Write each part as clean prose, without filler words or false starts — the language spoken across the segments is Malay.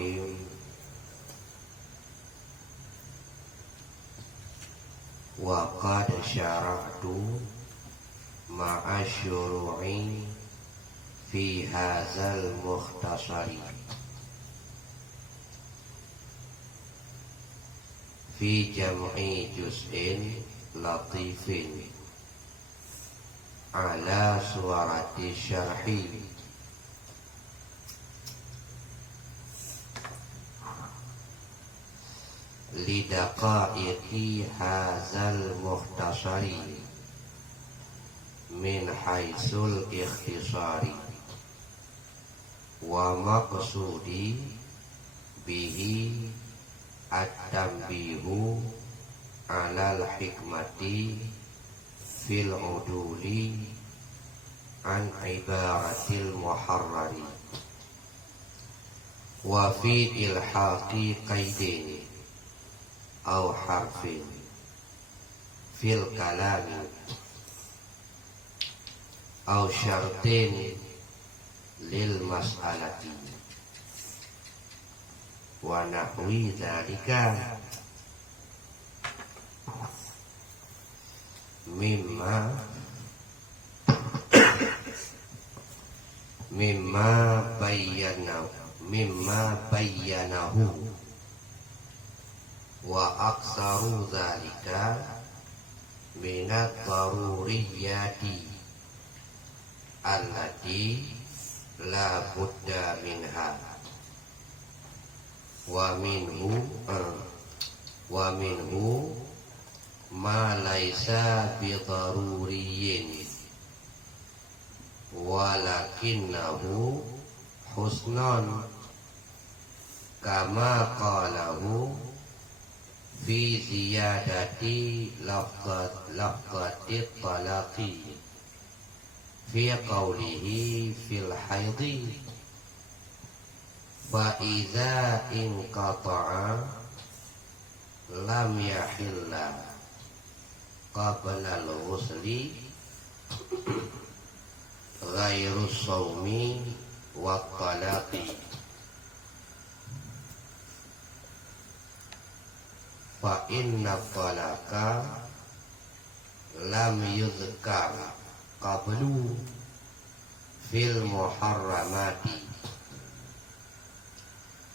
Bismillahirrahmanirrahim. Wa qad syara'tu ma'a syuru'i fi hadzal mukhtasari fi jam'i juz'in latifin ala suwarati syarhi lidaqaiqi hadzal mukhtasari min haitsul ikhtisari wa maqsudi bihi at-tanbihu alal hikmati fil uduli an ibaratil muharrari wa fi ilhaqi qaidin aw harfin fil kalami aw syartin lil mas'alati wa nahwi dzalika mimma bayyanahu wa aksaru dzalika minat daruriyati allati la budda minha wa minhu ma laisa bi daruriyyin walakinnahu husnan kama qalahu fi ziyadati lafzati talaqi fi qawlihi fil haidhi fa idza inqata'a lam yahilla qabla al-ghusli ghairu sawmi wa talaqi fa inna talaqa lam yuzkar qablu fil muharramati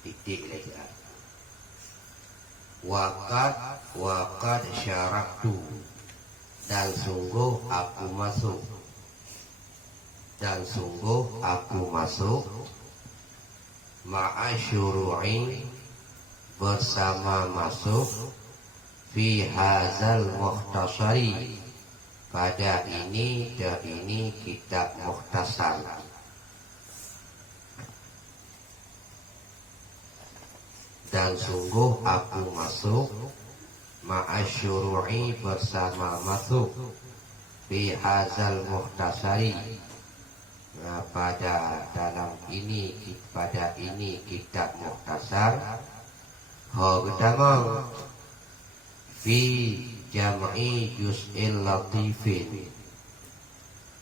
titik lagi waqad syaraktu dan sungguh aku masuk ma'asyuru'i bersama masuk fi hadzal mukhtasari pada ini kitab mukhtasar. Dan sungguh aku masuk ma'asyuru'i bersama masuk fi hadzal mukhtasari pada ini kitab mukhtasar pertama fi jam'i juz'il latifin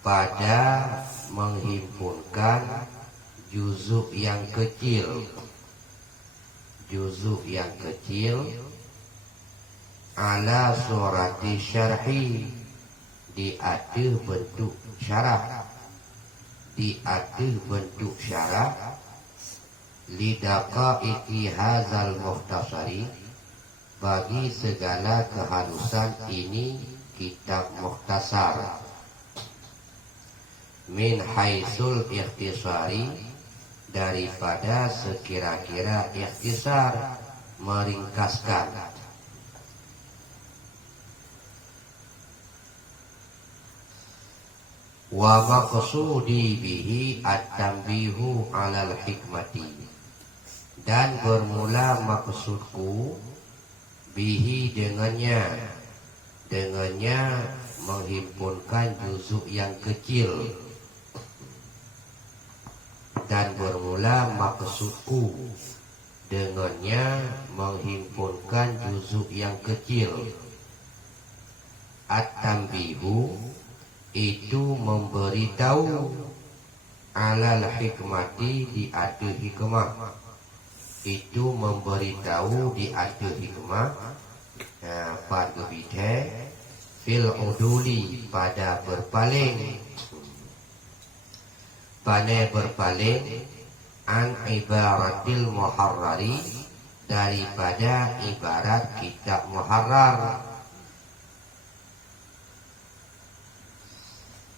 pada menghimpunkan juzuk yang kecil ala surati syarhi di atas bentuk syarah lidaqaiqi hadzal mukhtasari bagi segala keharusan ini kitab mukhtasar min haitsul ikhtisari daripada sekira-kira ikhtisar meringkaskan wa maqsudi bihi at-tanbihu alal hikmati dan bermula maksudku bihi dengannya menghimpunkan juzuk yang kecil dan bermula maksudku dengannya menghimpunkan juzuk yang kecil at-tanbihu itu memberitahu alal hikmati di atas hikmah itu memberitahu di ada hikmah pada bidhe fil uduli pada berpaling an ibaratil muharrari daripada ibarat kitab muharrar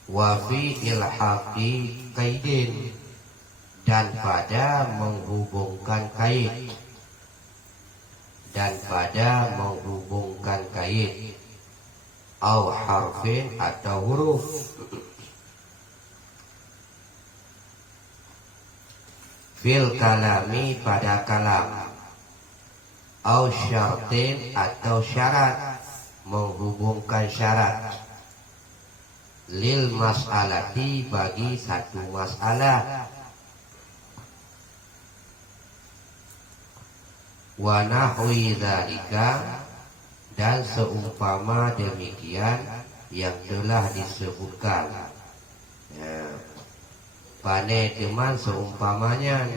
wa fi ilhaqi qaidin dan pada menghubungkan kait au harfin atau huruf fil kalami pada kalam au syartin atau syarat menghubungkan syarat lil mas'alati bagi satu masalah wa nahwi dzalika dan seumpama demikian yang telah disebutkan pane teman seumpamanya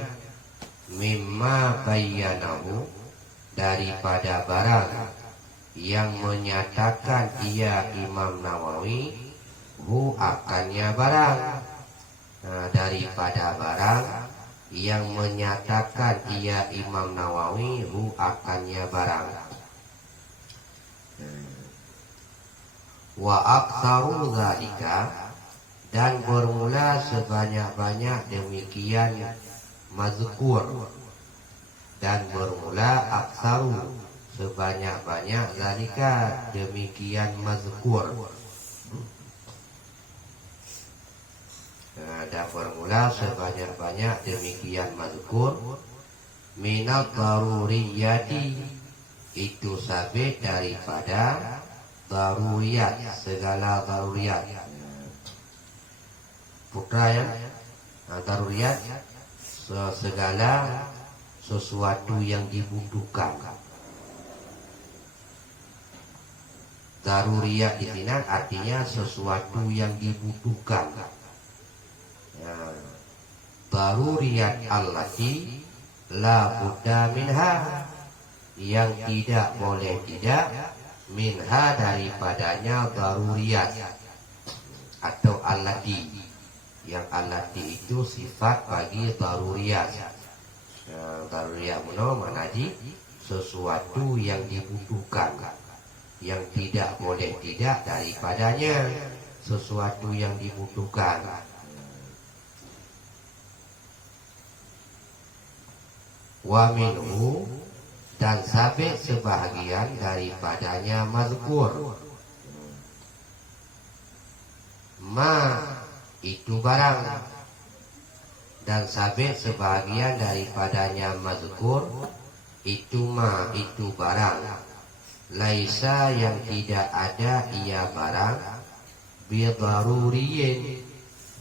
mimma bayyanahu daripada barang yang menyatakan ia Imam Nawawi hu akannya barang daripada barang yang menyatakan ia Imam Nawawi hu akannya barang wa aktsaru dzalika dan bermula sebanyak-banyak demikian mazkur dan bermula aktsaru sebanyak-banyak zalika demikian mazkur dan bermula sebanyak-banyak demikian mazkur minat daruriyati itu sabit daripada daruriyat segala daruriyat putra ya daruriyat segala sesuatu yang dibutuhkan daruriyat di sini artinya sesuatu yang dibutuhkan daruriyat allati la budda minha yang tidak boleh tidak minha daripadanya daruriyat atau allati yang allati itu sifat bagi daruriyat daruriyat mana di sesuatu yang dibutuhkan yang tidak boleh tidak daripadanya sesuatu yang dibutuhkan wa minhu dan sabit sebahagian daripadanya mazkur ma itu barang dan sabit sebahagian daripadanya mazkur itu ma itu barang laisa yang tidak ada ia barang bidaruriyin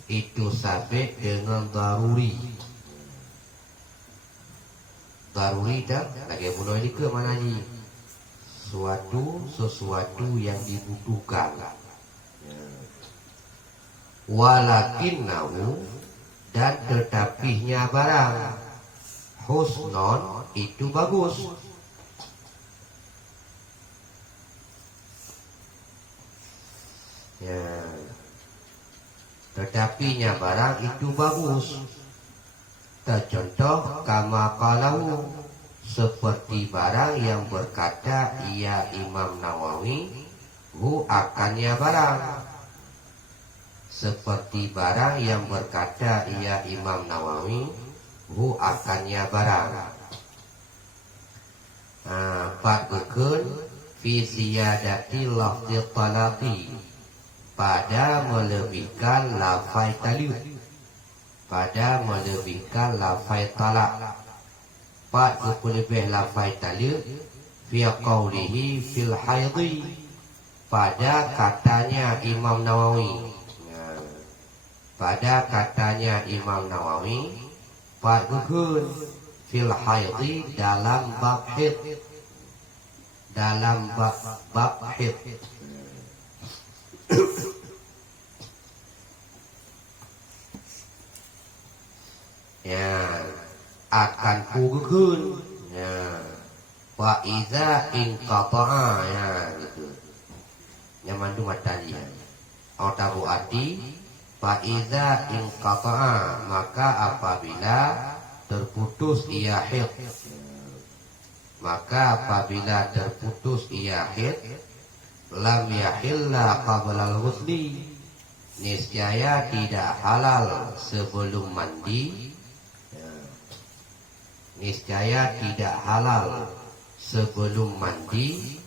itu sabit dengan daruri daruri dah lagi mulai ke mana ni sesuatu yang dibutuhkan walakinnahu dan tetapinya barang husnon itu bagus tetapinya barang itu bagus contoh kama qalahu seperti barang yang berkata ia Imam Nawawi hu akannya barang seperti barang yang berkata ia Imam Nawawi hu akannya barang Fadukun fi ziyadati lafzi talaqi pada melebihkan lafai talib pada melebihkan lafai talak Pak lebih lafai talib fi qawlihi fil haidhi pada katanya Imam Nawawi pada katanya Imam Nawawi Pak Dukun fil haidhi dalam bab haid ya akan pugukeun Ya. Wa iza inqata'a, ya gitu. Nyaman tu matali ya. Otabu ati fa iza inqata'a, maka apabila terputus ia hid. Maka apabila terputus ia hid, lam yahilla qabla al-ghusli, niscaya tidak halal sebelum mandi. Niscaya tidak halal sebelum mandi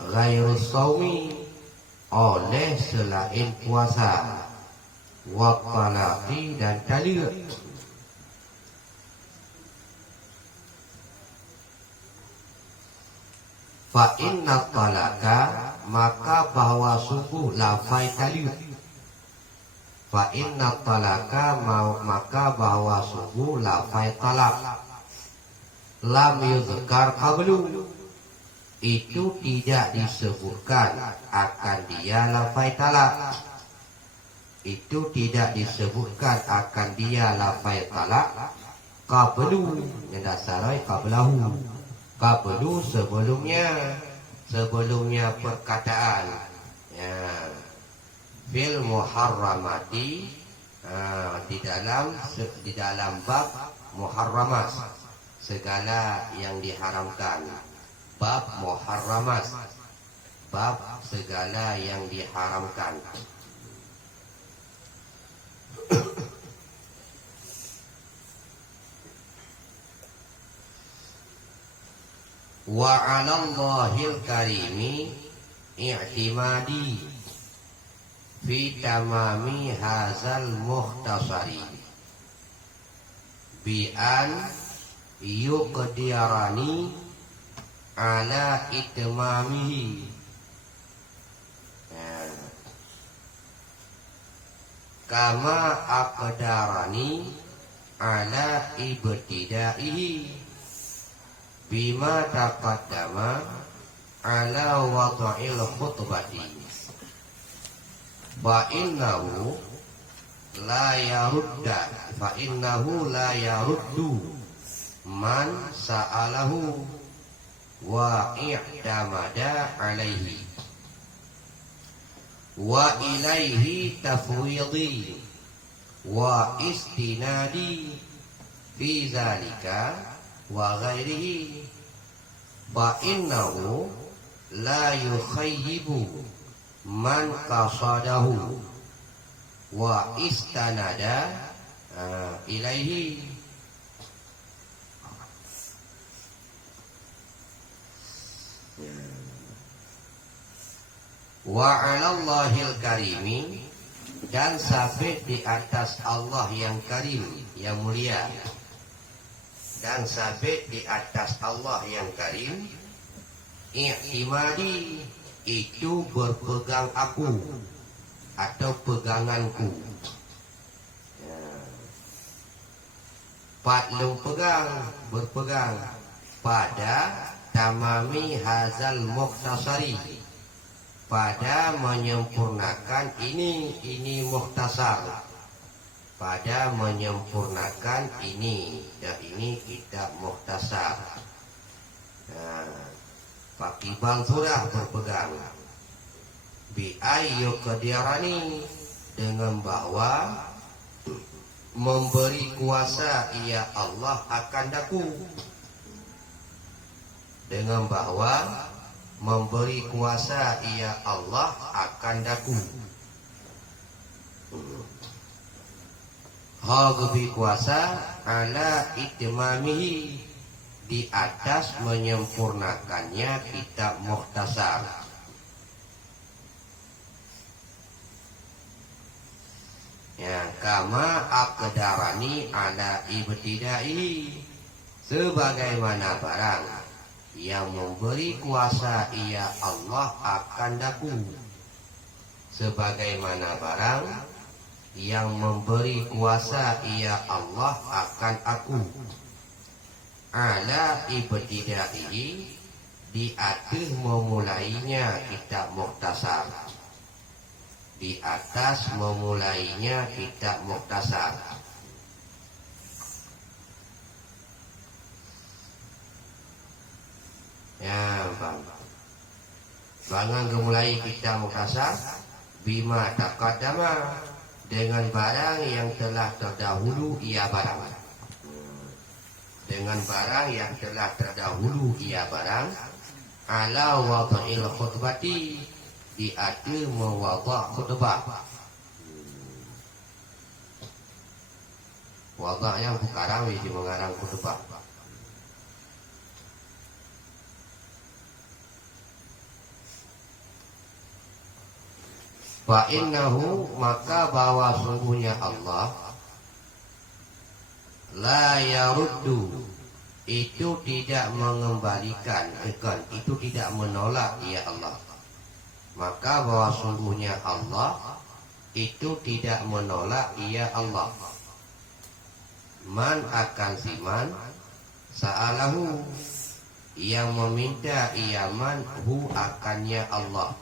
ghairu shaumi, oleh selain puasa, wa talaqi dan talaq. Fa inna talaqa, maka bahwa sungguh lafai talaq. Fa inna talaqa, maka bahwa sungguh lafai talaq lam yuzkar qablu, itu tidak disebutkan akan dia lafai talaq. Itu tidak disebutkan akan dia lafai talaq qablu, yang dasarnya qablahu. Qablu sebelumnya perkataan ya, fil muharramati, di dalam bab muharramat, segala yang diharamkan. Bab muharramat, bab segala yang diharamkan. Wa 'alallahil karimi i'timadi fi tamami hazal mukhtasari bi an yuqdirani ala itmamihi. Kama aqdarani ala ibtidaihi bima taqaddama ala wad'il khutbati. Fa innahu la yaruddu man sa'alahu wa i'tamada alaihi wa ilaihi tafwidi wa istinadi fi zalika wa ghairihi. Fa innahu la yukhayyibu man qasadahu wa istanada ilaihi. Wa 'alallahil karimi, dan sabit di atas Allah yang karim, yang mulia. Dan sabit di atas Allah yang karim, i'timadi, itu berpegang aku atau peganganku. Patlung berpegang pada tamami hazal mukhtasari, pada menyempurnakan ini mukhtasar, pada menyempurnakan ini, dan ini kitab mukhtasar. Pakibal surah berpegang bi ayyu qadirani, dengan bahwa memberi kuasa ia Allah akan daku, dengan bahwa memberi kuasa ia Allah akan daku. Hagbi kuasa ala itmamihi, di atas menyempurnakannya kitab mukhtasar. Ya, kama aqdarani ala ibtidai, sebagaimana barang yang memberi kuasa ia Allah akan daku, sebagaimana barang yang memberi kuasa ia Allah akan aku. Ala ibtidaihi, di atas memulainya kitab mukhtasar, di atas memulainya kitab mukhtasar. bang. Bangan gemulai kita mukhtasar bima taqaddama, dengan barang yang telah terdahulu ia barang. Dengan barang yang telah terdahulu ia barang. Ala wada'il khutbati, di atas mewada' khutbah. Wada' yang bukarang di mengarang khutbah. Fa innahu, maka bahwa sungguhnya Allah la yaruddu, itu tidak mengembalikan, itu tidak menolak ya Allah. Maka bahwa sungguhnya Allah itu tidak menolak ya Allah. Man akan siman sa'alahu, yang meminta iaman hu akannya Allah,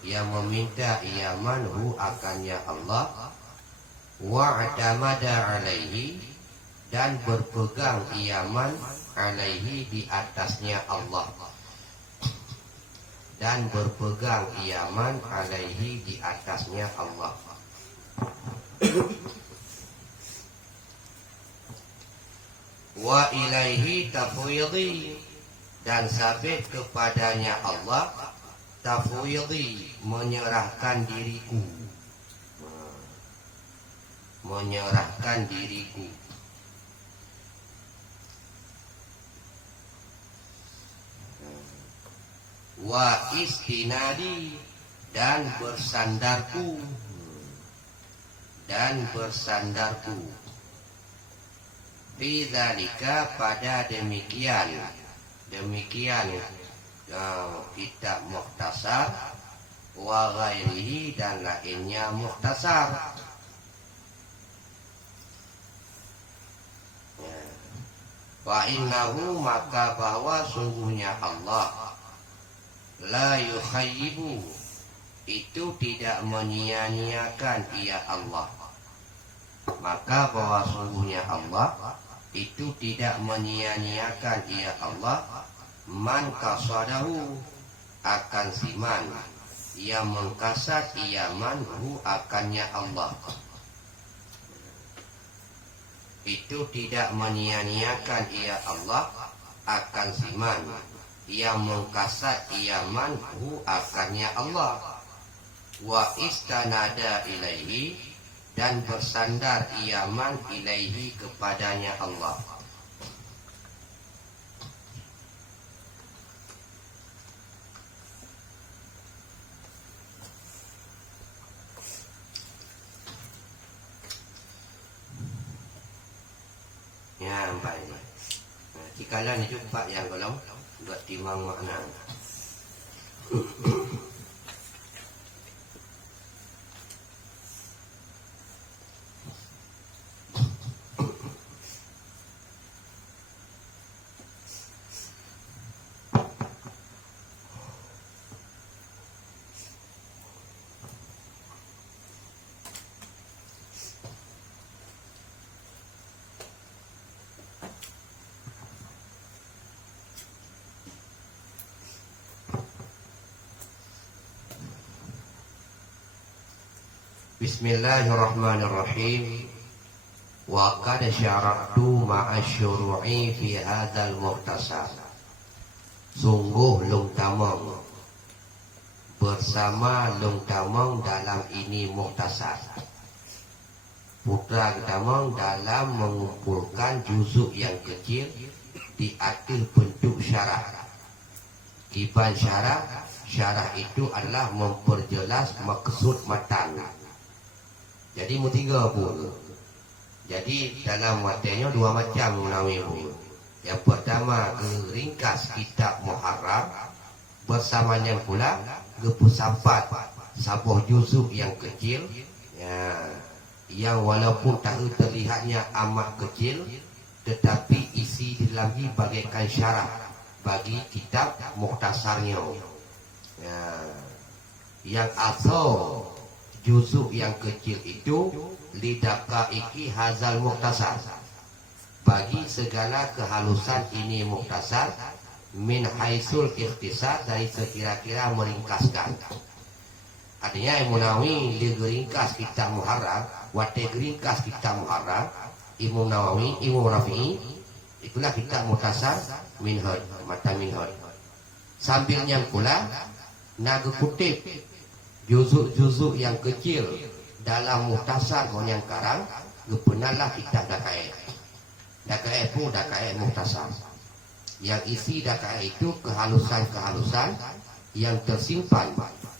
yang meminta iaman hu akannya Allah. Wa'tamada alaihi, dan berpegang iaman alaihi di atasnya Allah, dan berpegang iaman alaihi di atasnya Allah. Wa ilaihi tafwidhi, dan sabit kepadanya Allah tafwidhi, menyerahkan diriku, menyerahkan diriku. Wa istinadi, dan bersandarku, dan bersandarku. Fi dzalika, pada demikian kitab mukhtasar, wa ghairihi, dan lainnya mukhtasar. Fa innahu, maka bahwa sungguhnya Allah la yukhayyibu, itu tidak menyia-nyiakan ia Allah. Maka bahwa sungguhnya Allah itu tidak menyia-nyiakan ia Allah. Man kasadahu, akan siman yang mengkasat ia man hu akannya Allah. Itu tidak menyia-nyiakan ia Allah akan siman yang mengkasat ia man hu akannya Allah. Wa istanada ilaihi, dan bersandar ia man ilaihi kepadanya Allah. Ya, baik. Cikalan itu Pak yang kalau buat timang makna. Bismillahirrahmanirrahim. Wa qad syara'tu ma'a syuru'i fi hadzal mukhtasar. Sungguh Long Tamong bersama Long Tamong dalam ini mukhtasar. Putra Tamong dalam mengumpulkan juzuk yang kecil di atas bentuk syarah. Kiban syarah, syarah itu adalah memperjelas maksud matan. Jadi tiga pun. Jadi dalam materinya dua macam menawi pun. Yang pertama ringkas kitab Muharram, bersamanya pula kepusapat sabuh juzuk yang kecil, ya, yang walaupun tak terlihatnya amat kecil, tetapi isi di dalamnya bagaikan syarah bagi kitab mukhtasarnya. Ya, yang asal juzuk yang kecil itu lidaqaiki hazal mukhtasar, bagi segala kehalusan ini mukhtasar, min haisul ikhtisar, dari sekira-kira meringkaskan. Artinya Imam Nawawi dia geringkas kitab Muharrar, wate geringkas kitab Muharrar, Imam Nawawi, Imam Rafi'i, itulah kitab Mukhtasar Minhaj, mata Minhaj. Sambilnya pula nak kutip juzuk-juzuk yang kecil dalam Mukhtasar yang karang, gepenalah kitab Dakae. Dakae pun Dakae Mukhtasar. Yang isi Dakae itu kehalusan-kehalusan yang tersimpan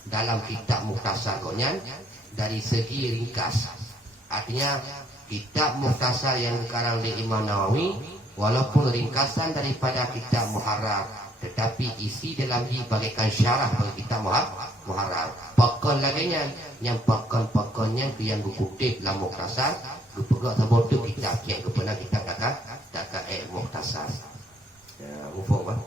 dalam kitab Mukhtasar Konyan dari segi ringkas. Artinya kitab Mukhtasar yang sekarang di Imam Nawawi walaupun ringkasan daripada kitab Muharrar, tetapi isi dalam dia bagaikan syarah bagi kitab Muharrar. Pakon laginya yang pakon-pakonnya yang dikutip dalam Mukhtasar, dipegak sebut tu kitab yang kepada kitab Dakae Mukhtasar. Ya, mufaham.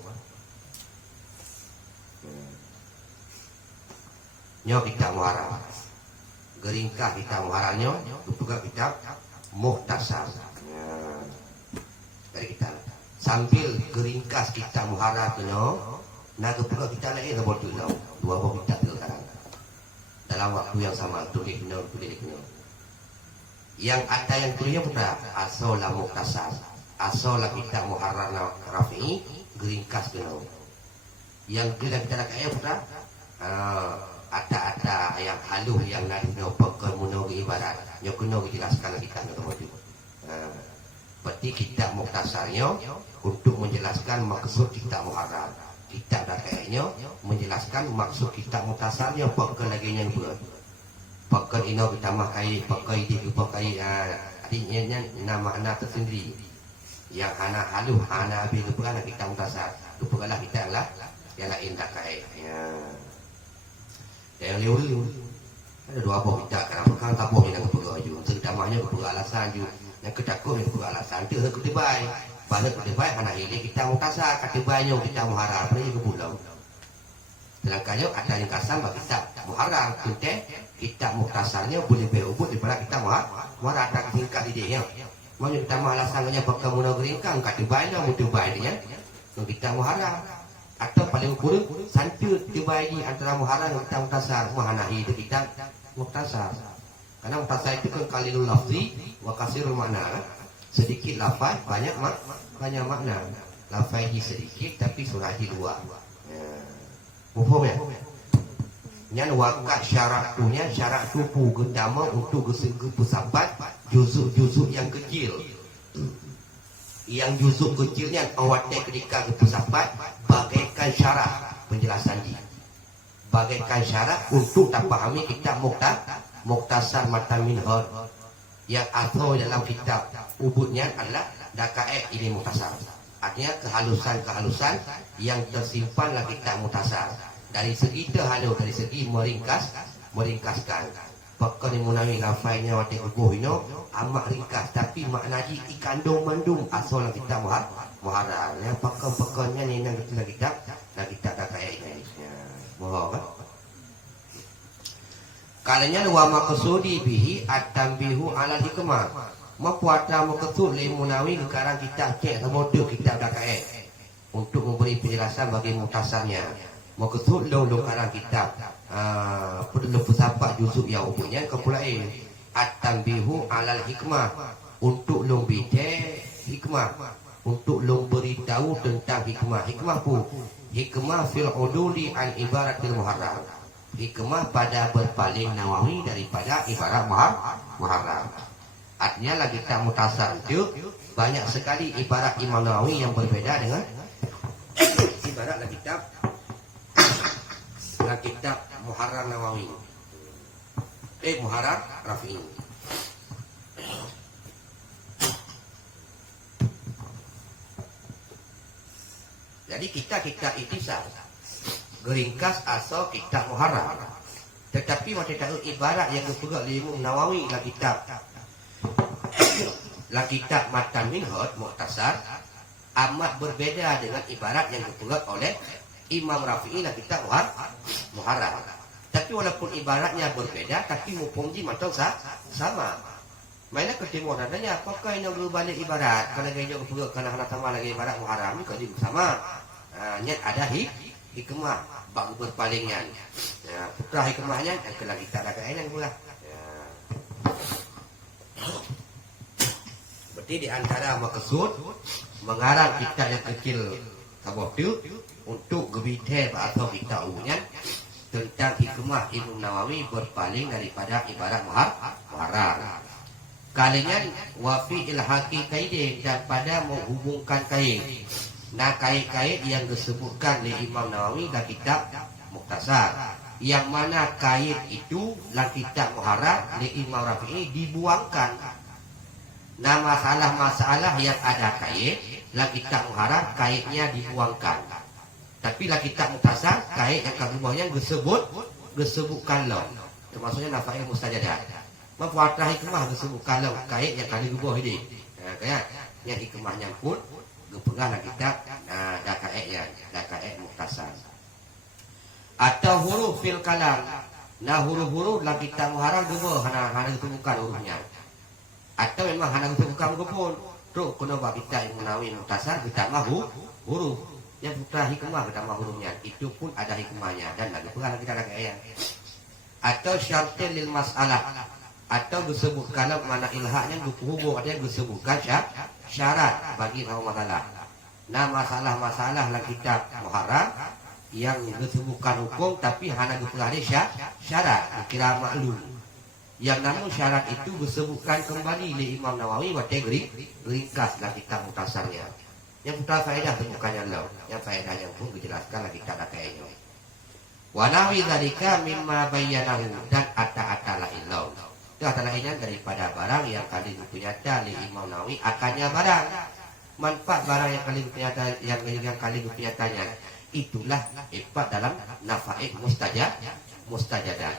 Nyo kitab Muharrar, geringkah kitab Muharrarnya, juga kitab Mukhtasar. Dari kita sambil geringkas kitab Muharrar tu nyo, nak juga kita lain sebab tu nyo, dua buku kitab tu sekarang. Dalam waktu yang sama tulis nyo. Yang ada yang tulisnya putra asal la Mukhtasar, asal la kitab Muharrar Rafi'i, geringkas tu nyo. Yang kita kaya putra ada yang haluh yang nanti pekon muno ibarat nyo kuno dijelaskan kita nyo tu. Berarti kitab Mukhtasarnya untuk menjelaskan maksud kitab Muharrar, kitab Dakae-nya menjelaskan maksud kitab Mukhtasarnya, pekon lagi yang buat pekon ino kita makai pakai di pakai artinya nama tersendiri yang anak haluh anak bil bukan kitab Mukhtasar itu bukanlah kita lah yang lain Dakae ya. Yang liur ada dua buah kita kerana pekan tabuh yang keperluan ju, sedamanya keperluan alasan ju, yang kedakut yang keperluan alasan tu ketibai, balik ketibai anak ini kita Mukhtasar, ketibainya kita Muharrar, apa yang kepulau. Sedangkannya ada yang kasam bagi kita Muharrar, kita Mukhtasarnya boleh berubut daripada kita Muharrar tak singkat idenya. Mau kita alasannya pakai munageringkang, ketibainya mutubai dia, kita Muharrar. Atau paling kurang santut tiba ini antara Muharrar dan kita Mukhtasar, mahanahi di kitab Mukhtasar. Karena Mukhtasar itu kan qalilul lafzi wa kasirul makna, sedikit lafaz banyak makna. Lafaznya sedikit tapi surahnya dua. Mufaham ya? Yang wakat syarat tupu gendama untuk kesabat juzuk-juzuk yang kecil. Yang juzuk kecilnya awatnya ketika kesabat bagaikan syarah penjelasan dia, bagaikan syarah untuk tak fahami kitab Mukhtasar mata Minhaj yang asal dalam kitab ubudnya adalah Dakae ini Mukhtasar. Artinya kehalusan-kehalusan yang tersimpan dalam kitab Mukhtasar dari segi terhalus, dari segi meringkaskan. Pakon Imam Nawawi lafaznya wate kubuh ino amat ringkas tapi makna dia ikandung mandung asal dalam kitab Muharrar. Yang pakon-pakonnya ni nak kitab Dakae ini. Mohon kan? Kalanya wa maqsudi bihi at-tanbihu 'ala hikmah. Mapuata maqsud Imam Nawawi sekarang kita cek semoga kitab Dakae untuk memberi penjelasan bagi Mukhtasarnya. Maqsud lo sekarang kitab perlu pesabak juzuk yang umumnya kepulai at-tanbihu 'ala hikmah untuk lo bicara hikmah, untuk lo beritahu tentang hikmah. Hikmah fil uduli an ibaratil Muharrar. Hikmah pada berpaling Nawawi daripada ibarat Muharrar. Artinya lagi kitab Mukhtasar itu banyak sekali ibarat Imam Nawawi yang berbeda dengan ibarat kitab Muharrar Nawawi. Muharrar Rafi'i. Jadi kita ikhtisar geringkas asal kitab Muharrar. Tetapi macam tahu ibarat yang dipegang oleh Imam Nawawi la kitab matan Minhaj Mukhtasar amat berbeda dengan ibarat yang dipegang oleh Imam Rafi'i la kitab Muharrar. Tapi walaupun ibaratnya berbeda, tapi mufhumnya macam sama. Mainnya ketemu adanya apakah yang berbalik ibarat? Kalau gaya kepegang kerana sama lagi ibarat Muharrar ni kalau sama. Nya ada hikmah bab berpalingnya. Putra hikmahnya yang kelah kita ada kainan pula. Berarti di antara maksud mengarang kita yang kecil kabotu untuk gebite atau kita umumnya tentang hikmah Imam Nawawi berpaling daripada ibarat muharrar. Kalinya wafi ilhaqi kaidin dan pada menghubungkan kaid. Nah kaid-kaid yang disebutkan oleh Imam Nawawi dalam kitab Mukhtasar, yang mana kaid itu dalam kitab muharrar oleh Imam Rafi'i dibuangkan. Nah masalah-masalah yang ada kaid dalam kitab muharrar kaidnya dibuangkan. Tapi dalam kitab Mukhtasar kaid yang kedua-nya disebutkan loh. Termasuknya nafail mustajadat. Mempuatah hikmah disebutkan loh kaid yang kali gubah ini. Kayak yang hikmahnya pun gepegah kitab dakaid Mukhtasar. Atau huruf fil kalam. Nah huruf-huruf dalam kitab muharrar gubah hana ditemukan hurufnya. Atau memang hana ditemukan gubah. Terus kena buat kitab Imam Nawawi Mukhtasar kita mahu huruf. Yang putra hikmah kita mahu hurufnya. Itu pun ada hikmahnya dan lagi pegah kita dakaid. Atau syartil lil mas'alah. Atau disebutkan mana ilhaknya hubung artinya disebutkan syarat bagi masalah. Nah masalah-masalah dalam kitab muharrar yang disebutkan hukum tapi hanya dipelajari syarat dikira maklum. Yang namun syarat itu disebutkan kembali oleh Imam Nawawi waktu ringkas dalam kitab Mukhtasarnya. Yang putra faedah temukannya loh. Yang faedahnya pun dijelaskan lagi kitab kayaknya. Wa nahwi dzalika mimma bayyanahu dan ata-ata laillah. Itu adalah lainnya daripada barang yang kali dipunyata oleh Imam Nawawi akannya barang. Manfaat barang yang kali dipunyata yang kali dipunyatanya itulah ifat dalam nafaid mustajadat.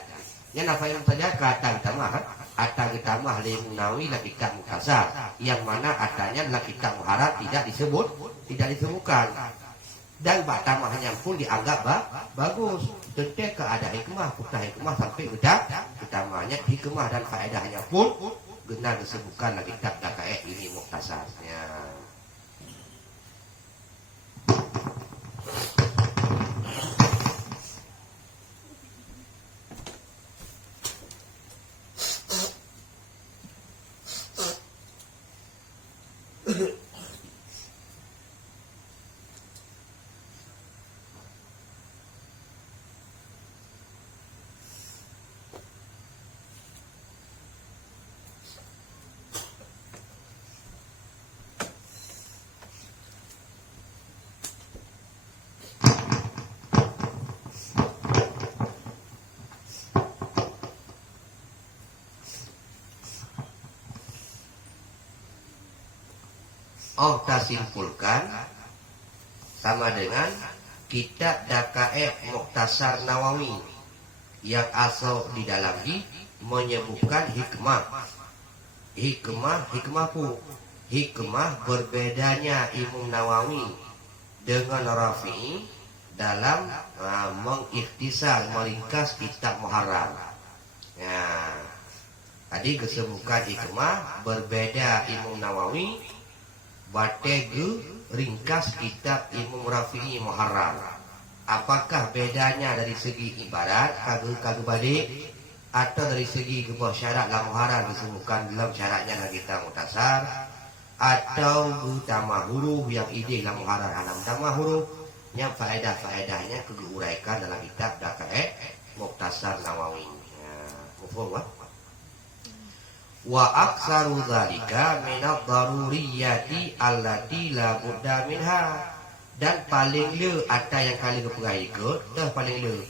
Yang nafaid mustajadat kata tamah atau tamah oleh Imam Nawawi dalam kitab Mukhtasar yang mana atanya dalam kitab muharrar tidak disebutkan. Dan bak tamahnya pun dianggap bagus. Tentu keadaan hikmah, putra hikmah sampai utamanya hikmah dan faedahnya pun benar disebutkan dalam kitab dakaid ini Mukhtasarnya. Kita simpulkan sama dengan kitab dakaid Mukhtasar Nawawi yang asal di dalamnya menyebutkan hikmah berbedanya Imam Nawawi dengan Rafi'i dalam mengikhtisar meringkas kitab muharrar. Tadi disebutkan hikmah berbeda Imam Nawawi bategu ringkas kitab Imam Rafi'i muharrar. Apakah bedanya dari segi ibarat kagak balik atau dari segi sebuah syarat dalam muharrar disebutkan dalam syaratnya dalam kitab Mukhtasar, atau utama huruf yang ide dalam muharrar alam utama huruf yang faedah-faedahnya keuraikan dalam kitab dakaid Mukhtasar Nawawi. Wa aksaru dzalika minadh daruriyati allati la budda minha. Dan paling le ada yang kali keperai ikut dah paling le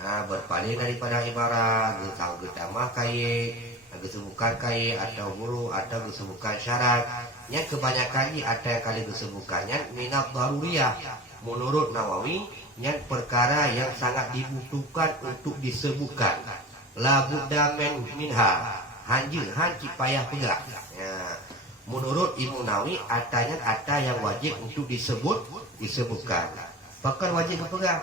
berpaling daripada ibarat tentang utama kaid disebutkan kaid atau huruf atau disebutkan syarat yang kebanyakan ada yang kali disebutkannya minadh daruriyah menurut Nawawi yang perkara yang sangat dibutuhkan untuk disebutkan la budda minha hanji payah pegang. Menurut Imam Nawawi ada yang wajib untuk disebutkan. Bahkan wajib berpegang.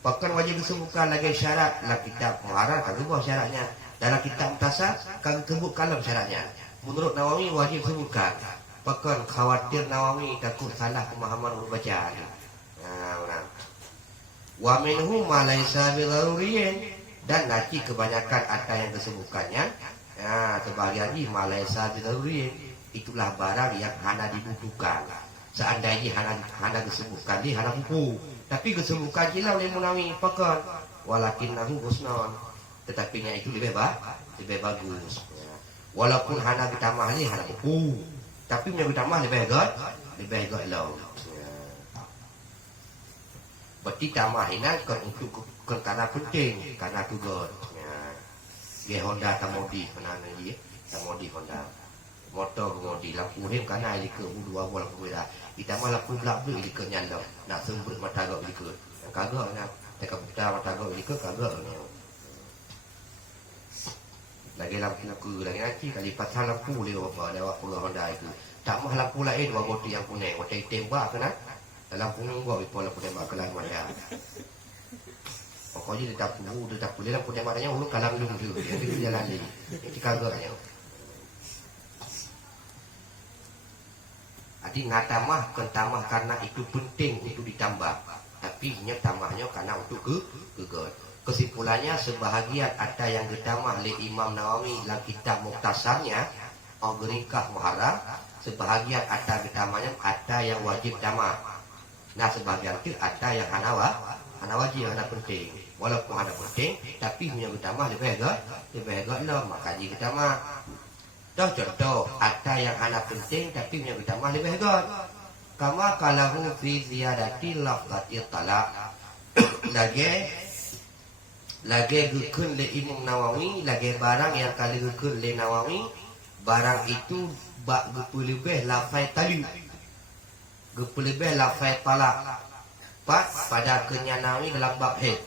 Bahkan wajib disebutkan lagi syarat dalam kitab muharrar kan buah syaratnya. Dalam kitab Mukhtasar kan sebut kalam syaratnya. Menurut Nawawi wajib disebutkan. Bahkan khawatir Nawawi takut salah pemahaman bacaan. Wa minhu ma laisa bidaruriyin, dan nanti kebanyakan ada yang disebutkannya sebahagian ini ma laisa bidaruriyin, itulah barang yang hana dibutuhkan. Seandainya hana disebutkan di hana buku, tapi disebutkan je oleh Munawi pakar walakinnahu husnun, tetapi nya itu lebih bagus. Walaupun hana ditambah ni hana buku, tapi nya ditambah lebih bagus lah. Berarti tambah ini kan untuk karena penting, karena tugas. Dia Honda Tamodi, mana ni? Tamodi Honda. Motor Tamodi, lampu hem karena ini ke dua bola kuda. Kita malah lampu belak tu ini ke nyala. Nak sembut mata gak ini ke. Yang kagak nak, tak buta mata gak ini ke kagak ni. Lagi lampu ke, lagi nanti kali pasal lampu lewat pulau Honda itu. Tak mah lampu lain dua boti yang kuning, macam tembak kena. Dalam punggung gua pola tembak kelan mana. Pokoknya dia tak boleh dalam tembaknya ulu kalang lung tu. Dia jalan ni. Itu kagaknya. Adi ngatamah kentamah karena itu penting untuk ditambah. Tapi nya tambahnya karena untuk kegut. Kesimpulannya sebahagian ada yang ditamah oleh Imam Nawawi dalam kitab Mukhtasarnya Ogringkah Muharram. Sebahagian ada ditamahnya ada yang wajib tamah. Nah sebagian itu ada yang hana wajib, hana penting. Walaupun hana penting, tapi punya utama lebih hebat lah. Makanya kita mah contoh ada yang hana penting, tapi punya utama lebih hebat. Kama kalahu fi ziyadati lafzatil talaq. Lagi gukun le Imam Nawawi, lagi barang yang kali gukun le Nawawi, barang itu bak gupu lebih lafai tali. Lebih lafaz talak pada kenyanawi dalam bab haid.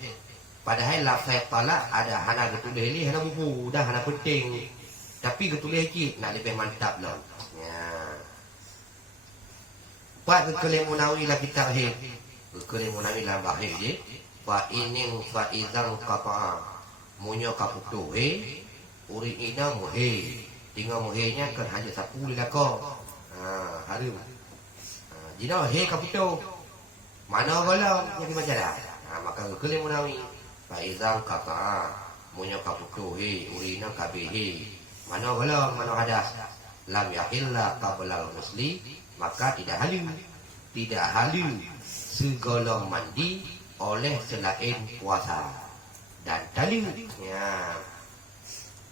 Padahal lafaz talak ada hana getulis ni, hana buku, dah hana penting. Tapi getulis sikit nak lebih mantap lah. Ya. Pak kekelim Munawi lah kitab haid. Kekelim Munawi dalam bab haid je. Fa inin fa idzan qata'a. Munyo kaputu he, uri ina muhe. Tinggal muhenya kan hanya sapu dilakar. Harum. Jika he kaputo mana bala jadi macam dah. Maka kelim Munawi faizam kata munyo kaputo he urina kabehe mana bala mana hadas lam yahilla qabla musli, maka tidak halal segala mandi oleh selain puasa dan talib. Ya.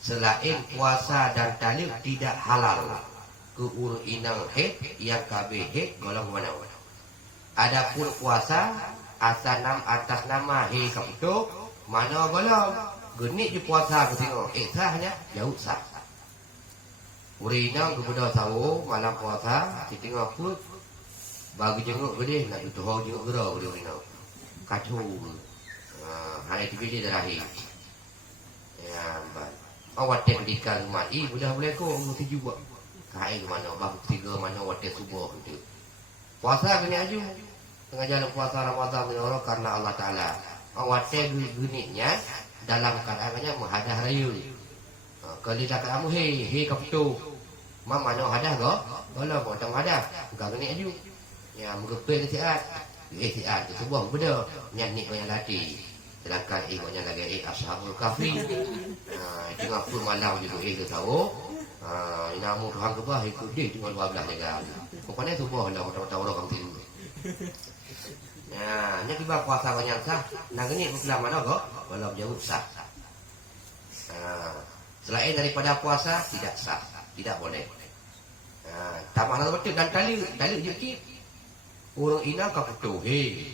Selain puasa dan talib tidak halal. Ur inang haid yang kabeh haid golong mana. Adapun puasa atas nama he kaputo mana golong genit je puasa aku tengok sahnya jauh sah. Urinang kepada sawo malam puasa kita tengok apa bagi jenguk gede nak tutuh jenguk gera gede urinang kacau. Hari tu dia terakhir. Ya ban. Awak teknikal mai sudah boleh ko mesti juga. Kai mana bab tiga mana waktu subuh itu. Puasa gini aja. Tengah jalan puasa Ramadan menyuruh karena Allah Taala. Waktu genitnya dalam keadaannya menghadap raya. Kalau dah kamu he kaputu. Mama mana hadah go? Kalau kau tak hadah, kau genit aja. Ya mengepel siat. Siat subuh benda nyanyi banyak lati. Sedangkan banyak lagi ashabul kahfi. Tengah pun malam juga tu tahu. Inamu Tuhan kebah ikut dia tinggal 12 negara. Pokoknya subuh lah tahu orang kamu. Ya, ni tiba puasa banyak sah. Nak ni Islam mana kok? Belum jauh sah. Selain daripada puasa tidak sah, tidak boleh. Tambah nak betul dan tali je sikit. Orang ina ka putu he.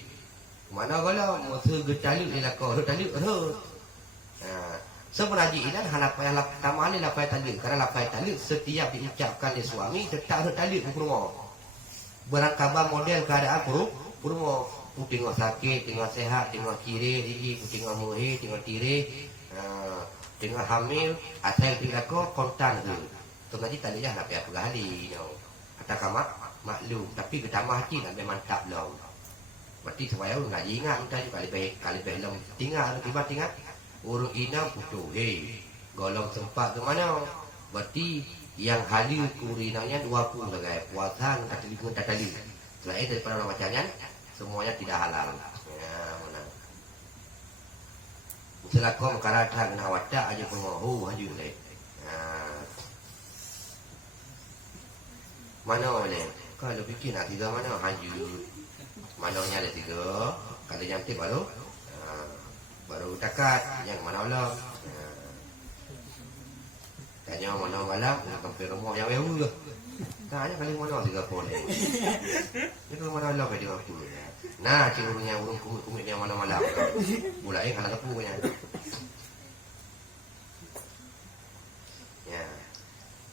Mana kalau masa getali dia kau tali sebenarnya ini hanya payah tambah ni lapai tali. Karena lapai tali setiap diucapkan oleh suami tetap ada tali ke rumah. Berangkaba model keadaan rumah. Tengok sakit, tengok sehat, tengok kiri, tengok muhi, tengok tiri, tengok hamil, asal tinggal kontan tu. Tu ngaji tali dah nak apa kali. Kata kamak maklum, tapi bertambah hati nak mantap lah. Berarti supaya ngaji ingat kita kali baik lem tinggal tiba-tiba urung ina putu golong sempat ke mana. Berarti yang halil kurinangnya 20 lah guys. Puasa tak tali pun tak tali. Selain daripada orang macamnya semuanya tidak halal. Ya, mana. Selakom karata kena watak aja pengohu haju le. Mana le? Kalau fikir nak tiga mana haju. Mananya ada tiga. Kalau jantik baru takat yang mana Allah. Tanya mana malam nak sampai rumah yang wewu ke. Tanya kali mana tiga pon ni. Itu mana Allah ke dia aku. Nah, cingurungnya urung kumit-kumit yang mana malam. Mulai kalau kepunya. Ya.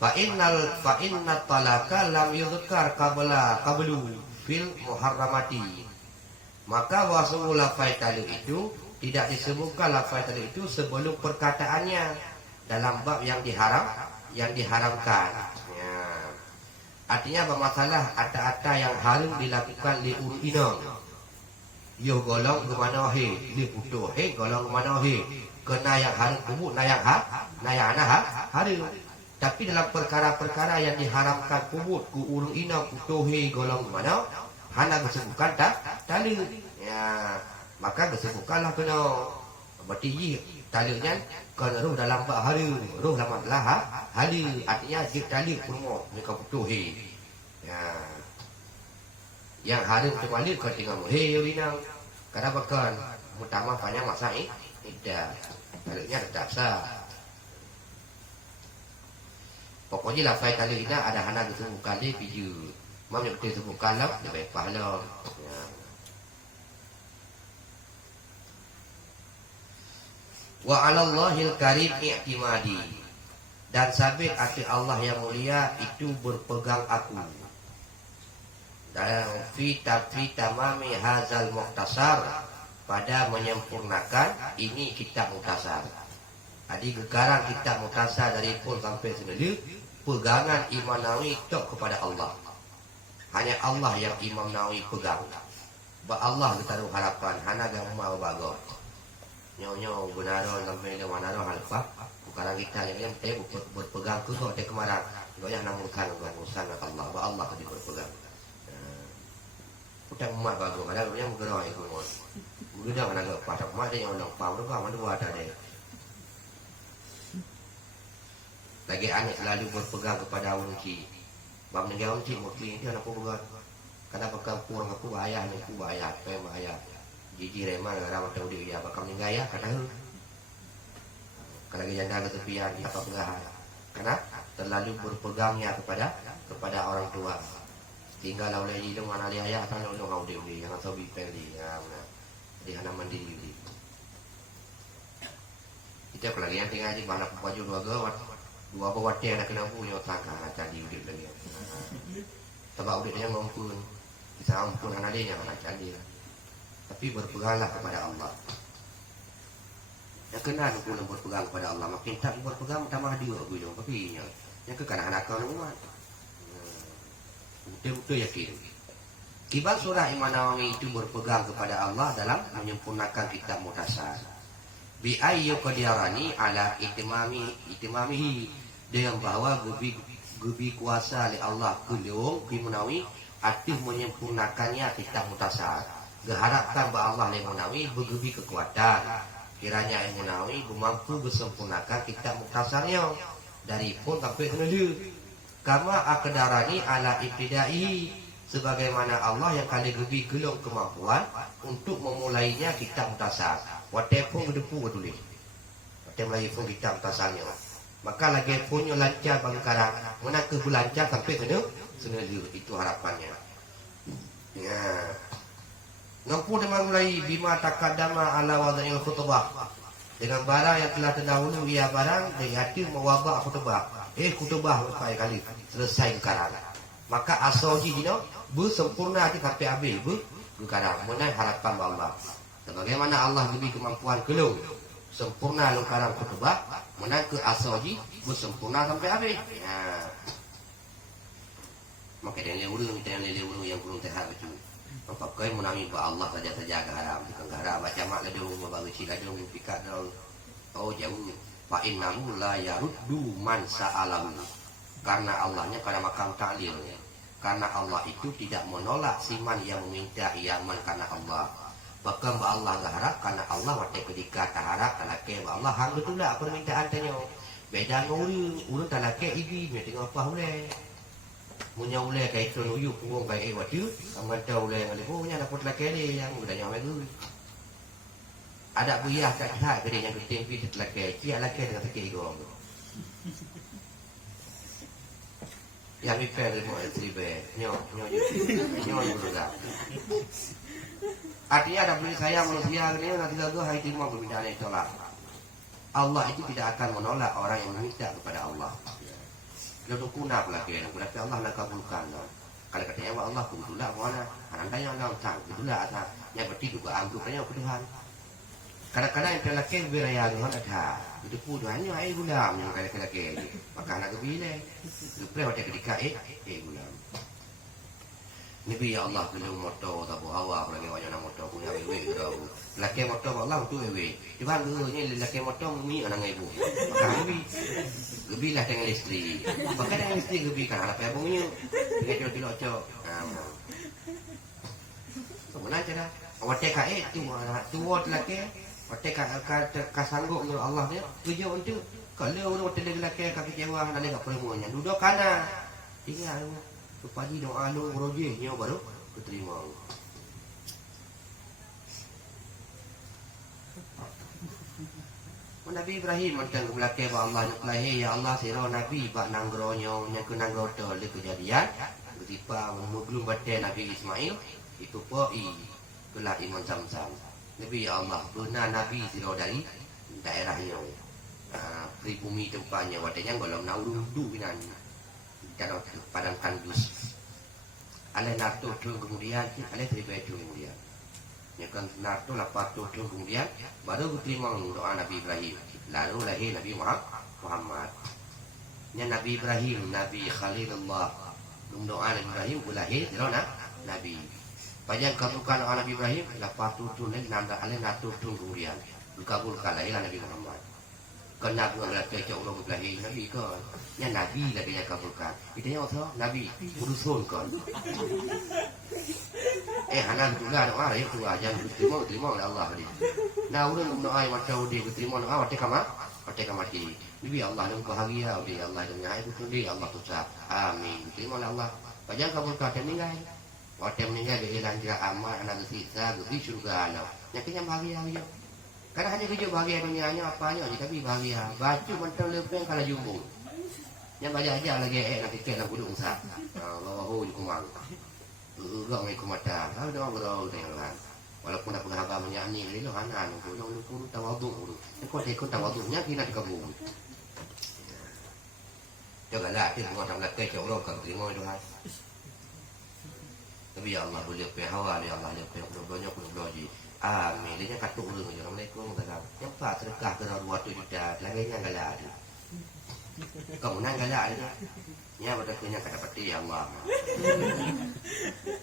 Fa inna talaka lam yuzkar qablu fil muharramati. Maka wasulu lafai talak itu tidak disebutkan lafai talak itu sebelum perkataannya dalam bab yang diharamkan. Ya. Artinya bermasalah ata-ata yang harus dilakukan li urina. Yo golong ke mana he, li putuh he golong ke mana he. Kena yang harus kubut na yang harus. Tapi dalam perkara-perkara yang diharamkan kubut ku urung ina putuh he golong ke mana, hana disebutkan tali. Ya, maka disebutkanlah kena. Berarti talinya kena roh dalam bab hari, roh dalam hari. Artinya dia tali kurma mereka putuh he. Ya. Yang harus kembali kau tinggal hei urinang. Kenapa kan? Utama banyak masa ini tidak. Talinya tetap sah. Pokoknya lafai tali ini ada hana disebutkan dia biju. Mam yang betul disebutkan lah, dia baik pahala. Ya. Wa 'alallahil karim i'timadi. Dan sabit hati Allah yang mulia itu berpegang aku. Dan fi tamami hazal mukhtasar, pada menyempurnakan ini kitab mukhtasar. Jadi gegaran kitab mukhtasar dari pun sampai sendiri pegangan Imam Nawawi tok kepada Allah. Hanya Allah yang Imam Nawawi pegang. Ba Allah kita taruh harapan hana gang mau bagus. Nyo benaron sampai ke mana roh halpa. Bukan kita yang berpegang ke kok te kemaran. Goyah namulkan urusan Allah. Ba Allah tadi berpegang. Utang mak bagus ada yang bergerak itu mos. Udah kan agak pada mak dia yang orang pau tu mana dua ada dia. Lagi anak selalu berpegang kepada unci. Bab negara unci mesti dia nak pegang. Karena pegang kurang aku ayah ni aku ayah, pem ayah. Jiji remah gara tahu dia bakal meninggal ya kata. Kalau janda ke tepian dia apa pengahan. Karena terlalu berpegangnya kepada orang tua. Tinggal oleh hidung mana dia ayah kan oleh kau dia yang atau bipeli ya benar. Di hana mandiri. Kita apalagi yang tinggal di mana baju dua bawat dia nak kena punya tangga jadi udik lagi. Sebab udik dia mampun. Kita ampun anak dia yang nak jadi. Tapi berpeganglah kepada Allah. Yang kena aku berpegang kepada Allah. Makin tak berpegang tambah dia aku jom tapi yang ke kanak-kanak kau umat. Betul-betul yakin. Kibar surah Imam Nawawi itu berpegang kepada Allah dalam menyempurnakan kitab mukhtasar. Bi ayyu qadirani ala itimamihi dengan bahwa gebi kuasa oleh Allah kulung Imam Nawawi aktif menyempurnakannya kitab mukhtasar. Geharapkan bahwa Allah Imam Nawawi bergebi kekuatan. Kiranya Imam Nawawi mampu bersempurnakan kitab mukhtasarnya dari pun sampai sendiri. Kama akadarani ala ibtidai, sebagaimana Allah yang kali gebi gelung kemampuan untuk memulainya kitab mukhtasar. Wate pun gedepu tulis. Wate mulai pun kitab mukhtasarnya. Maka lagi punya lancar bangkarang, mana ke lancar sampai sendiri itu harapannya. Ya. Nampu dengan mulai bima takadama ala wada'il khutbah. Dengan barang yang telah terdahulu ia barang dengan hati mewabak khutbah. Khutbah berkali kali selesai sekarang. Maka asoji dino bersempurna hati sampai habis sekarang. Menai harapan Allah. Sebagaimana Allah lebih kemampuan kelung sempurna lungkaran khutbah, menai ke asoji bersempurna sampai habis. Ya. Maka dia lewurung yang belum terhad itu. Pakai menami ba Allah saja garam bukan garam macam mak ladung bagi ladung pikat dong. Oh jauh fa innahu la yaruddu man sa'alam. Karena Allahnya pada makam ta'lilnya. Karena Allah itu tidak menolak siman yang meminta iaman karena Allah. Bahkan Allah gak harap karena Allah waktu ketika tak harap tak laki Allah hang betul lah permintaan tanya. Beda dengan urun tak laki ibi me tengok apa ulai. Munya ulai kai tu uyu punggung kai watu sama tahu ulai ngali punya nak pot laki ni yang udah nyamai dulu. Ada buyah kat hak dia yang penting pi laki. Kia laki dengan laki gong. Yang ikan mau istri be. Nyo dulu dah. Artinya ada beli saya manusia ini nanti itu hari timur permintaan itu tolak. Allah itu tidak akan menolak orang yang meminta kepada Allah. Kalau kunap lagi, berarti Allah nak kabulkan. Kalau katanya Allah kubullah mana? Anda yang nonton kubullah ada yang berarti juga ambil katanya Tuhan. Kadang-kadang yang terlaki beraya dengan ada itu pun hanya gulam yang kadang-kadang maka anak kebile. Supaya waktu ketika gulam. Nabi ya Allah belum motor tak bawa lagi wajah motor punya wewe tahu. Laki motor Allah tu wewe. Di mana ni laki motor mi anak ibu. Maka Nabi lah dengan isteri. Maka dengan isteri Nabi kan apa yang punya. Dia tidak cocok. Sebenarnya dah. Awak cakap tu tuat laki. Awak cakap sanggup dengan Allah dia. Kerja untuk kalau orang terlebih laki kaki kecewa nak letak perempuannya. Duduk kanan. Tinggal. Pagi doa lu rojehnya baru keterima. Nabi Ibrahim macam belakang Allah nak lahir ya Allah sira Nabi bak nanggronya yang ke nanggro le kejadian ketipa belum badan Nabi Ismail itu poi kelah iman Zamzam. Nabi ya Allah benar Nabi sira dari daerahnya pribumi tempatnya wadanya golong nauru binan kalau padang kandus alai narto tu kemudian alai terima itu kemudian ya kan narto lepas tu kemudian baru diterima doa Nabi Ibrahim lalu lahir Nabi Muhammad ya Nabi Ibrahim Nabi Khalilullah doa Nabi Ibrahim lahir dirona Nabi panjang kabulkan doa Nabi Ibrahim lepas tu lagi nanda alai narto tu kemudian dikabulkan lahir Nabi Muhammad kan Nabi Allah kecak orang berlahi Nabi kan yang Nabi lah dia kabulkan kita yang tahu Nabi urusun kan hanan juga doa itu aja terima oleh Allah dia nah urang doa macam dia terima doa wate kamati Nabi Allah yang bahagia dia Allah dengan itu dia Allah ucap amin terima oleh Allah panjang kabulkan dan meninggal wate meninggal dia hilang jira amal anak sisa di surga Allah nyakitnya bahagia dia. Karena hanya kerja bahagia dunianya apanya ni tapi bahagia. Baju mentang lepeng kalau jumbo. Yang banyak aja lagi nak fikir nak duduk usah. Allah di kumang. Enggak mai kumata. Ada orang berau dengan. Walaupun aku dah agak menyanyi ni lo hanan tu dong lu tawaduk dulu. Kau ikut tawaduknya kena dikabul. Janganlah dia buat sama laki cak orang kan terima Tuhan. Tapi ya Allah boleh pe hawa ya Allah dia pe banyak berdoa. Amin. Dia katuk dulu. Assalamualaikum. Yang pak sedekah ke 2 juta. Laganya galak dia. Kau menang galak dia. Ya betul punya kata peti ya Allah.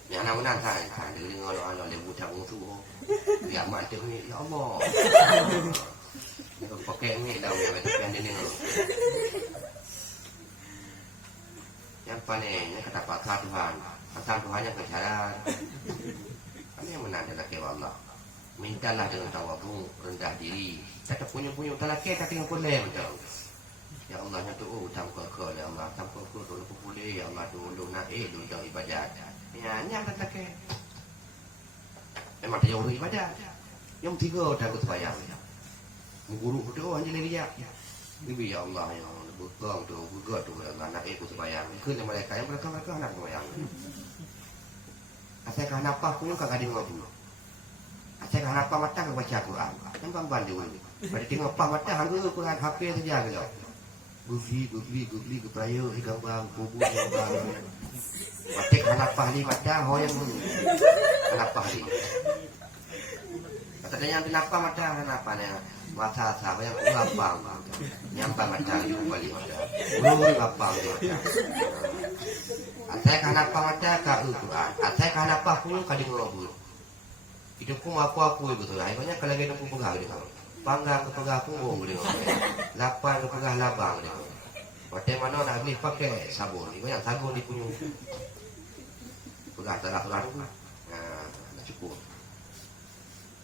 Yang nak menang saya. Dia dengar Allah lebu tak musuh. Ya mak tu ni. Ya Allah. Dia pakai ni dah. Yang betul yang dia ni. Yang paling. Yang kata pakar Tuhan. Pakar Tuhannya kejaran. Ini yang menang adalah kewa Allah. Mintalah dengan tawadu, rendah diri. Tak punya talaki tak tinggal boleh macam. Ya Allah nya tu tanpa ke ya Allah tanpa ke dulu boleh ya Allah dulu nak dulu dah ibadat. Ya nyang tak talaki. Memang dia urus ibadat. Yang tiga dah bersembahyang. Guru tu anjing dia. Bibi ya Allah ya bekang tu buka tu anak aku sembahyang. Ke mereka yang mereka anak sembahyang. Asal apa pun kagak ada ngabu. Saya kan apa mata ke baca Quran. Kan bang dia ni. Pada tengok apa mata hangga Quran HP saja ke. Gugli ke prayo gambar kubur gambar. Mata kan apa ni mata hoyang dulu. Kenapa ni? Kata dia yang kenapa mata kenapa ni? Mata siapa yang lapang. Nyampa mata di kembali mata. Ulu lapang dia. Saya kan apa mata ke Quran. Saya kan apa pun kadi ngobul. Hidupku aku betul. Akhirnya kalau kita pun pegang dia. Panggang ke pegang punggung dia. Lapang ke pegang labang dia. Waktu mana nak beli pakai sabun. Ini yang sabun di punya. Pegang salah tu. Nah, cukup.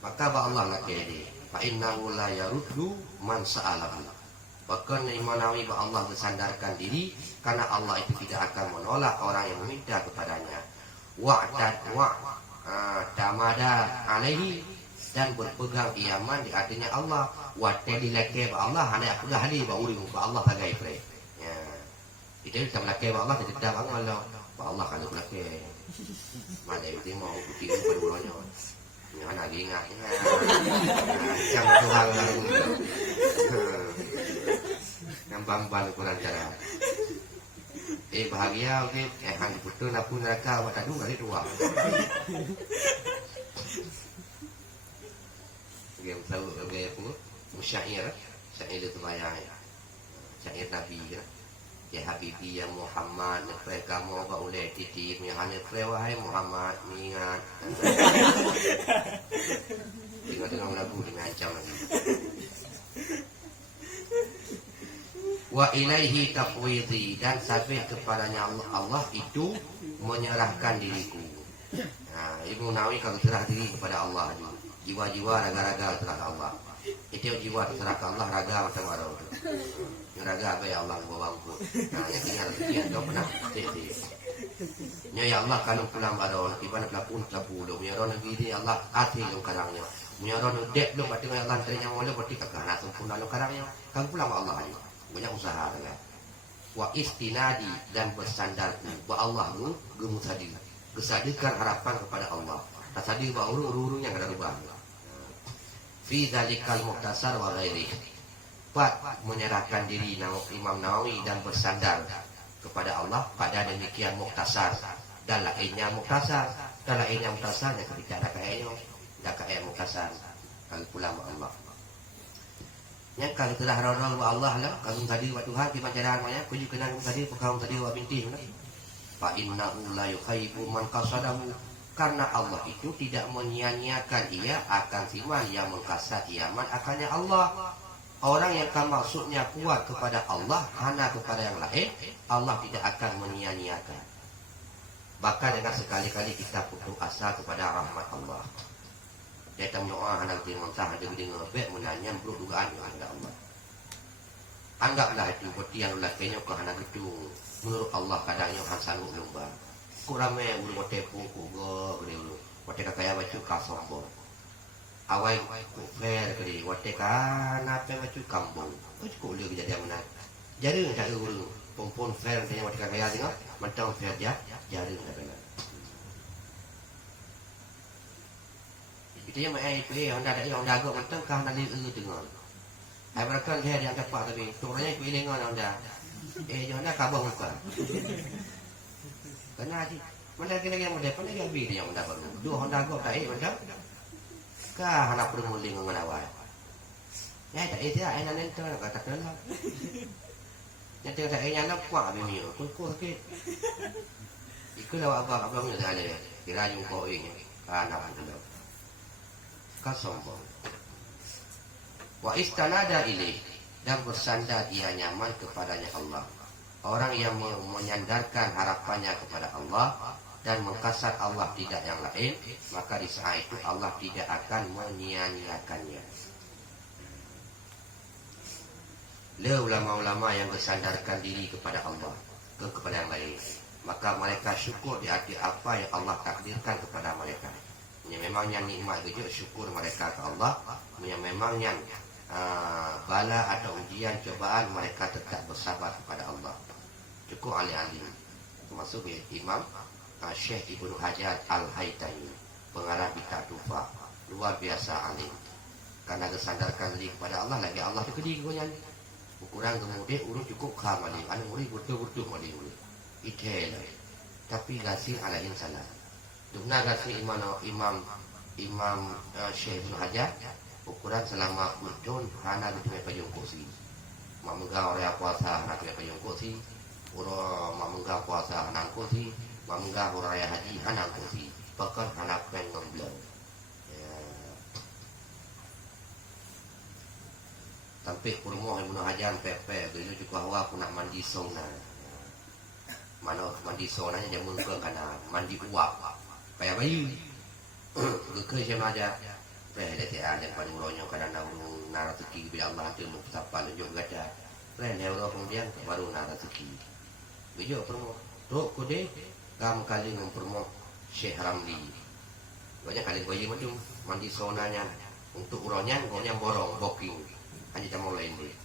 Maka ba Allah nak jadi. Fa innahu la yaruddu man sa'alahu. Bahkan Imam Nawawi ba Allah bersandarkan diri karena Allah itu tidak akan menolak orang yang meminta kepadanya. Tamada alaihi, dan berpegang iaman di artinya Allah. Tadilake ba Allah hanya aku dah hari ba urang ba Allah bagai pre. Ya. Itu kita melake ba Allah tidak bang Allah. Ba Allah kalau melake. Mana itu mau putih berulanya. Yang lagi ingatnya. Yang Tuhan lalu. Gampang balik kurang cara. Bahagia okey. Hang betul nak pun neraka awak tak kali dua. Game tahu game apa? Musyair. Syair itu bayang. Syair Nabi ya. Ya Habibi ya Muhammad, nepre kamu ba oleh titip yang hanya wahai Muhammad ingat. Tengok lagu dengan ancam lagi. Wa ilaihi tafwidhi, dan sampai kepadanya Allah itu menyerahkan diriku. Nah, Ibnu Nawawi kalau serah diri kepada Allah, jiwa-jiwa raga-raga serah Allah. Itu jiwa terserah ke Allah, raga macam mana tu. Raga apa ya Allah bawa bangku. Nah, yang tinggal sekian kau pernah tadi. Ya Allah kalau pulang baron, tiba nak lapun lapulu. Menyaron negeri Allah hati yang karangnya. Menyaron dek belum berarti Allah terima mula berarti kakak nak sempurna lo karangnya. Kalau pulang Allah aja. Banyak usaha kan. Wa istinadi, dan bersandarku ba Allah nu gemusadi. Kesadirkan harapan kepada Allah. Tasadi ba urung-urung yang ada rubah. Fi dzalikal muhtasar wa ghairi. Menyerahkan diri Imam Nawawi dan bersandar kepada Allah pada demikian muhtasar dan lainnya muhtasar. Dan lainnya muhtasar yang ketika ada kayaknya dah kayak muhtasar kalau pulang Allah. Yang kalau telah ronal wa Allah lah, kalau tadi wa Tuhan di pacaran maya, kuju kenal tadi pekau tadi wa binti lah. Fa innahu la yukhayyibu man qasadahu, karena Allah itu tidak menyia-nyiakan ia akan siman yang mengkasat iaman akannya Allah. Orang yang maksudnya kuat kepada Allah hanya kepada yang lain, Allah tidak akan menyia-nyiakan. Bahkan dengan sekali-kali kita putus asa kepada rahmat Allah. Dia tak doa hendak dimantah ada dengan baik menanya perlu dugaan kepada Allah. Anggaplah itu seperti yang lakinya ke hendak itu menurut Allah kadangnya han sanggup lomba. Ku ramai ulu tepu ku go gede. Wate kakaya bacu kasombo. Awai ku fair gede. Wate kana pe bacu kampung. Ku lihat kejadian mana. Jadi tak ulu pompon fair tanya wate kakaya tengok. Mentang fair dia jadi tak benar. Itu yang mai pe Honda ada Honda go mentang kah nanti tengok. Ai mereka dia yang cepat tapi turunnya pilih ngon Honda. Honda kabur muka. Kena aja. Mana kena yang muda, mana yang bini yang muda baru. Dua Honda go tak macam. Kah anak permuling dengan awal. Ya tak itu ya, enak nanti nak kata kena. Yang tengah saya yang nak kuat bini, kuat sikit. Ikut awak abang ni ada. Kira jumpa ini, anak muda. Kasombong. Wa istanada ilaih, dan bersandar ia nyaman kepadanya Allah. Orang yang menyandarkan harapannya kepada Allah dan mengkasar Allah tidak yang lain, maka di saat itu Allah tidak akan menyia-nyiakannya. Ulama-ulama yang bersandarkan diri kepada Allah kepada yang lain, maka mereka syukur di hati apa yang Allah takdirkan kepada mereka. Yang memangnya nikmat itu syukur mereka ke Allah. Yang memangnya bala atau ujian cobaan mereka tetap bersabar kepada Allah. Cukup ahli-ahli termasuk Imam Syekh Ibnu Hajar Al-Haytami, pengarang kitab Tuhfah, luar biasa alim. Karena kesandarkan diri kepada Allah, lagi Allah itu kediri ukuran kemudian urut cukup kah alim, anu murid betul-betul alim itel. Tapi gasih ala insana. Duna gasih Imam Syekh Ibnu Hajar ukuran selama udun hana di payung kursi. Mak menggah orang puasa hana di payung kursi. Orang menggah puasa hana kursi. Mak menggah orang raya haji hana kursi. Bahkan hana pen ngembleng. Sampai kurmo Ibnu Hajar pepe beliau juga hawa aku nak mandi sauna. Mana mandi sauna nya jamun ke kana mandi uap. Kayak bayi. Ke saya aja Ada tiada pada uronya kadang nara rezeki bila Allah tu siapa tunjuk gada. Lewat kemudian baru nara rezeki. Bejo permo. Rok kode kam kali mempermo Syekh Ramli. Banyak kali bayi mandi saunanya untuk uronya borong booking. Hanya jamu lain deh.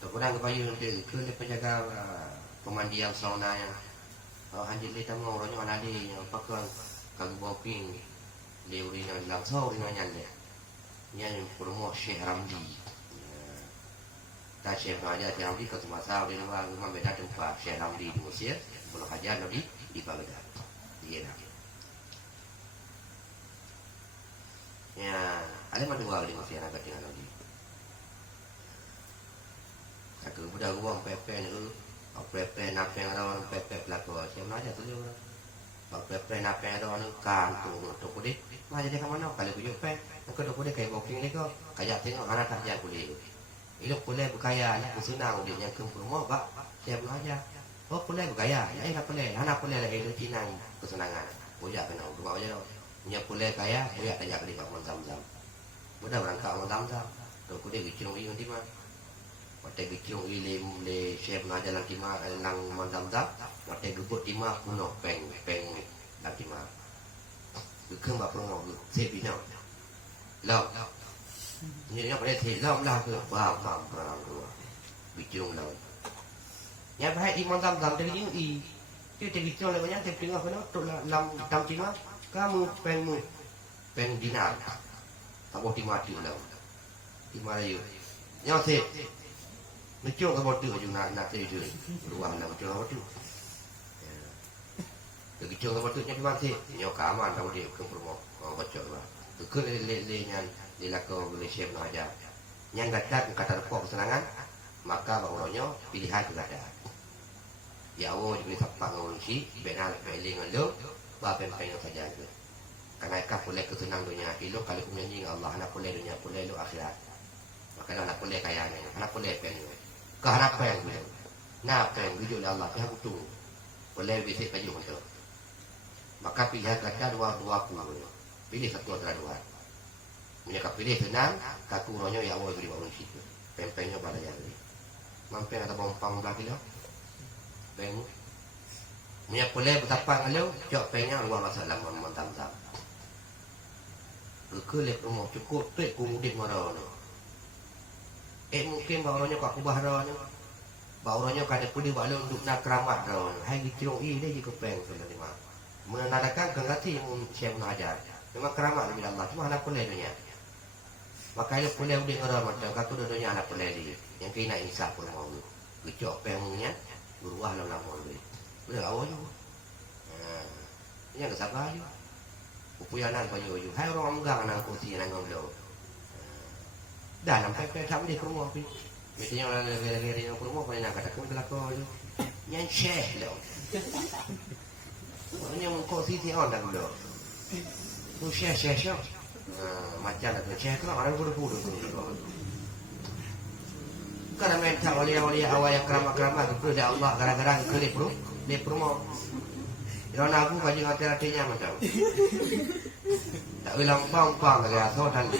Terkadang kebayu nanti ke penjaga pemandian sauna yang hanya kita mau uronya mana dia pakai kalau booking. Dia urina langsung urinanya dia. Yang promo Syekh Ramli. Tak Syekh Ramli ke semasa dia rumah beda tempat Syekh Ramli di Mesir, belum hajar Nabi di Baghdad. Dia nak. Ya, ada mana dua di Mesir nak dengan Nabi. Aku budak gua pepe ni, pepe nak pengaruh pepe pelakon. Syekh Ramli tu dia. Pepe nak pengaruh kan tu kudih. Mana jadi ke mana? Kalau kujuk pen, aku dah boleh kayak booking ni kau, kayak tengok anak kerja boleh. Itu boleh berkaya, kesenang dia yang kumpul mau bak, saya belajar. Oh boleh berkaya, ya tak boleh, anak boleh lah itu Cina kesenangan. Bujak kena rumah aja, punya boleh kaya, bujak tak jadi bangun zam-zam. Mudah berangkat bangun zam-zam. Tu kudik gicung ini nanti mah, mata gicung ini le chef ngajar lagi mah, lang zam-zam, mata gebut di mah kuno peng lagi mah. Cứ mà không ngồi xếp đi nào lợm như nhau đây thì lợm là cứ vào bị trường lợm nhà phải đi mang dăm tới những gì chứ thì cho lại có nhắn thêm tiếng ở cái nó tụi là làm trăm chính á cá mù pen đi nào tao bỏ đi mà chịu lợm đi mà đây nhau xếp nó chưa có một tựa dùng là thế rồi đúng là một chưa có tựa Jadi contoh patutnya di mana? Nyo kaman tahu dia ke promo bocor lah. Tu ke le nyan dilako le chef no aja. Yang gatat kata repok kesenangan, maka bauronyo pilihan juga ada. Ya Allah juga tapak ngurunsi, benar beling ngelo, ba pen-pen saja itu. Karena kah boleh kesenang dunia, ilo kali kumyanyi Allah anak boleh dunia, boleh lo akhirat. Maka anak boleh kayanya, anak boleh pen. Keharap pen gitu. Nah pen wujud Allah saya butuh. Boleh bisik baju untuk. Maka pilihan ganda dua puluh. Pilih satu antara dua. Punya pilih senang, kaku ronyo ya Allah beri warung situ. Pempengnya pada yang ini. Mampir atau bompang belah kilo. Peng. Punya boleh betapa kalau jok pengnya luar masalah mentam-tam. Berkelip rumah cukup tuik kumudik marah no. Mungkin bauronyo kau kubah ronyo. Bauronyo kada pudi balon duk nak keramat ronyo. Hai dikirong ini je kepeng sudah lima. Menandakan kengati Syekh mengajar. Memang keramat lebih Allah. Cuma anak boleh dunia. Maka ini boleh udah ngeram macam kaku dunia anak boleh di. Yang kena insaf pun mau. Gecok pengnya beruah lama dulu. Udah awal juga. Ini yang kesabar juga. Upuyanan baju. Hai orang menggang anak kursi yang ngomong. Dah nampak sama di rumah pi. Biasanya orang lagi-lagi yang rumah paling nak kata kau belakang. Yang Syekh loh. Ini mengkau sisi orang dulu. Tu Syekh. Macam tu Syekh tu orang bodoh tu. Karena mental wali awal yang keramat tu dah Allah gara-gara kelip rumah. Orang aku baju hati-hatinya macam. Tak bilang pang lagi asal tadi.